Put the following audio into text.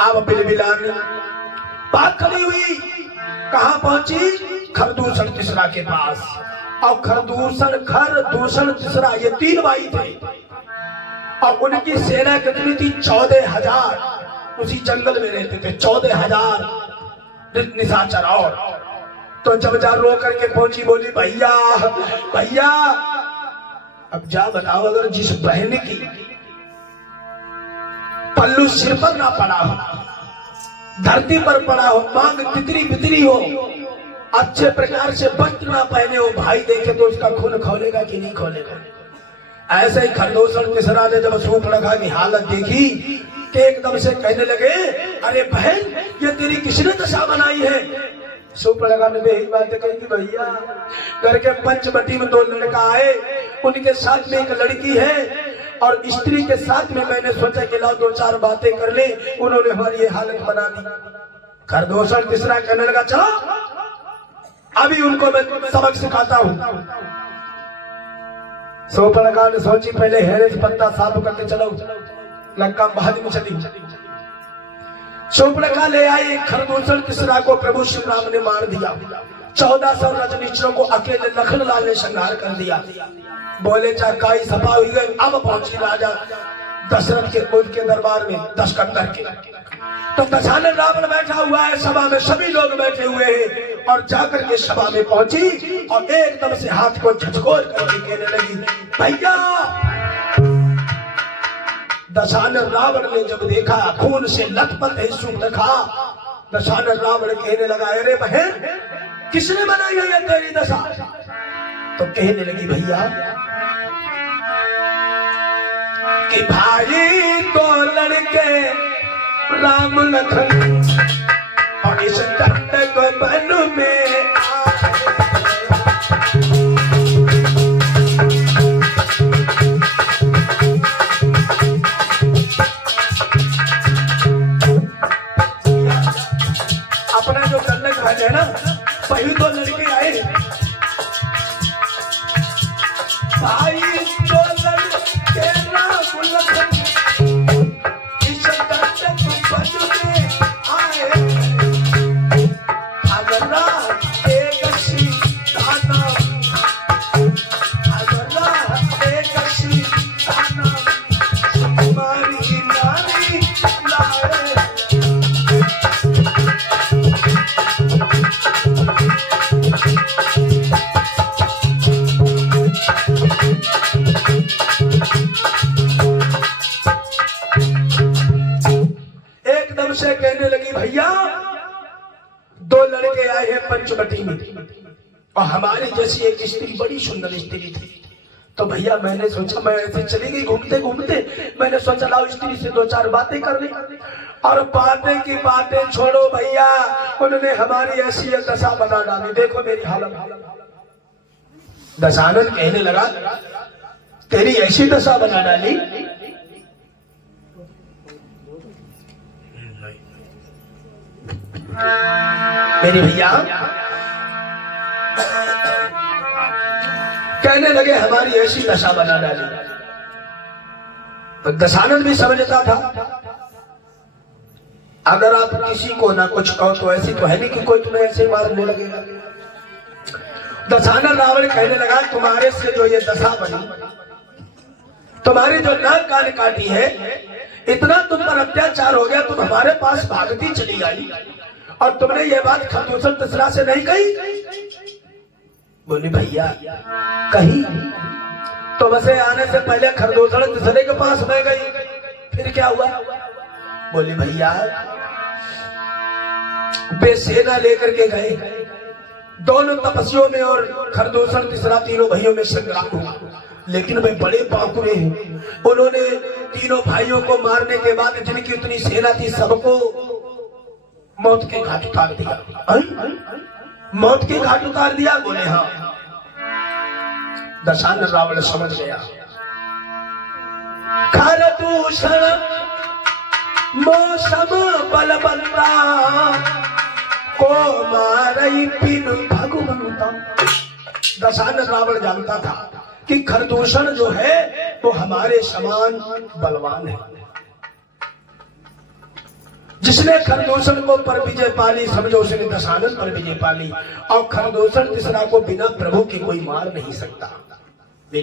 अब बिलबिलाने बात खड़ी हुई, कहां पहुंची? खरदूषण तिसरा के पास। और खरदूषण तिसरा ये 3 भाई थे और उनकी सेना कितनी थी? 14,000 उसी जंगल में रहते थे, 14,000 निशाचर। और तो जब जा रो करके पहुंची, बोली भैया भैया अब जा बताओ, अगर जिस बहन की पल्लू सिर पर ना पड़ा हो, धरती पर पड़ा हो, मांग तितरी बितरी हो, अच्छे प्रकार से वस्त्र ना पहने हो, भाई देखे तो उसका खून खौलेगा कि नहीं खौलेगा? ऐसे ही खरदूषण तिसरा ने जब सूर्पणखा की हालत देखी कि एकदम से कहने लगे, अरे बहन ये तेरी किसने दशा बनाई है? सूर्पणखा ने यही बात कही, भैया घर के पंचवटी में 2 लड़का आए, उनके साथ में एक लड़की है और स्त्री के साथ में मैंने सोचा कि लाओ 2-4 बातें कर ले, उन्होंने हमारी ये हालत बना दी। खरदूषण तिसरा कहने लगा, चलो अभी उनको मैं सबक सिखाता हूं। सूर्पणखा ने सोची, पहले हेरे पत्ता साफ करके चलो, लंका बहादी में चली। सूर्पणखा ले आई, खरदूषण तिसरा को प्रभु श्री राम ने मार दिया। 1400 रजनीचरों को अकेले लखनलाल ने संहार कर दिया। बोले चाकाई सफा हुई गई। अब पहुंची राजा दशरथ के खुद के दरबार में दशकंदर के। तो दशानन रावण बैठा हुआ है सभा में, सभी लोग बैठे हुए हैं और जाकर के सभा में पहुंची और एकदम से हाथ को झटकोर करके कहने लगी, भैया। दशानन रावण ने जब देखा खून से लथपथ है सूर्पणखा, दशानन रावण कहने लगा, अरे बहन किसने बनाई है तेरी दशा? तो कहने लगी, भैया कि भाई तो लड़के राम लखन और इस दंडक वन में अपना जो दंडक वन है ना, वही 2 लड़के आए, भाई तो लड़के राम लखन इस दंडक वन में आए, हमारा एक सीताना, हमारा एक सीताना, हमारी नारी लाए। एकदम से कहने लगी, भैया 2 लड़के आए हैं पंचवटी में और हमारी जैसी एक स्त्री, बड़ी सुंदर स्त्री थी। तो भैया मैंने सोचा, मैं ऐसे चली गई घूमते घूमते, मैंने सोचा लाओ स्त्री से 2-4 बातें कर ली। और बातें की बातें छोड़ो भैया, उन्होंने हमारी ऐसी दशा बना डाली, देखो मेरी हालत। दशानन कहने लगा, तेरी ऐसी दशा बना डाली? मेरी भैया कहने लगे हमारी ऐसी दशा बना डाली। तो दशानन भी समझता था, अगर आप किसी को ना कुछ कहो तो ऐसी तो है नहीं कि कोई तुम्हें ऐसे मारने लगेगा। दशानन रावण कहने लगा, तुम्हारे से जो ये दशा बनी, तुम्हारी जो नाक कान काटी है, इतना तुम पर अत्याचार हो गया, तुम हमारे पास भागती चली आई और तुमने ये बात खरदूषण तिसरा से नहीं कही? बोली भैया कही, तुमसे आने से पहले खरदूषण तिसरे के पास मैं गई, फिर क्या हुआ? बोली भैया वे सेना लेकर के गए, दोनों तपस्वियों में और खरदूषण तिसरा तीनों भाइयों में संग्राम हुआ, लेकिन वे बड़े पाकुरे हैं। उन्होंने तीनों भाइयों को मारने के बाद जिनकी उतनी सेना थी सबको मौत के घाट उतार दिया। मौत के घाट उतार दिया? बोले हाँ। दशानन रावण समझ गया, खरदूषण मौसम बलवंता को मारई पिन भगवंता। दशानन रावण जानता था कि खरदूषण जो है वो हमारे समान बलवान है। जिसने खरदूषण को पर विजय पाली, समझो उसने दशानन पर विजय पाली। और खरदूषण तीसरा को बिना प्रभु के कोई मार नहीं सकता।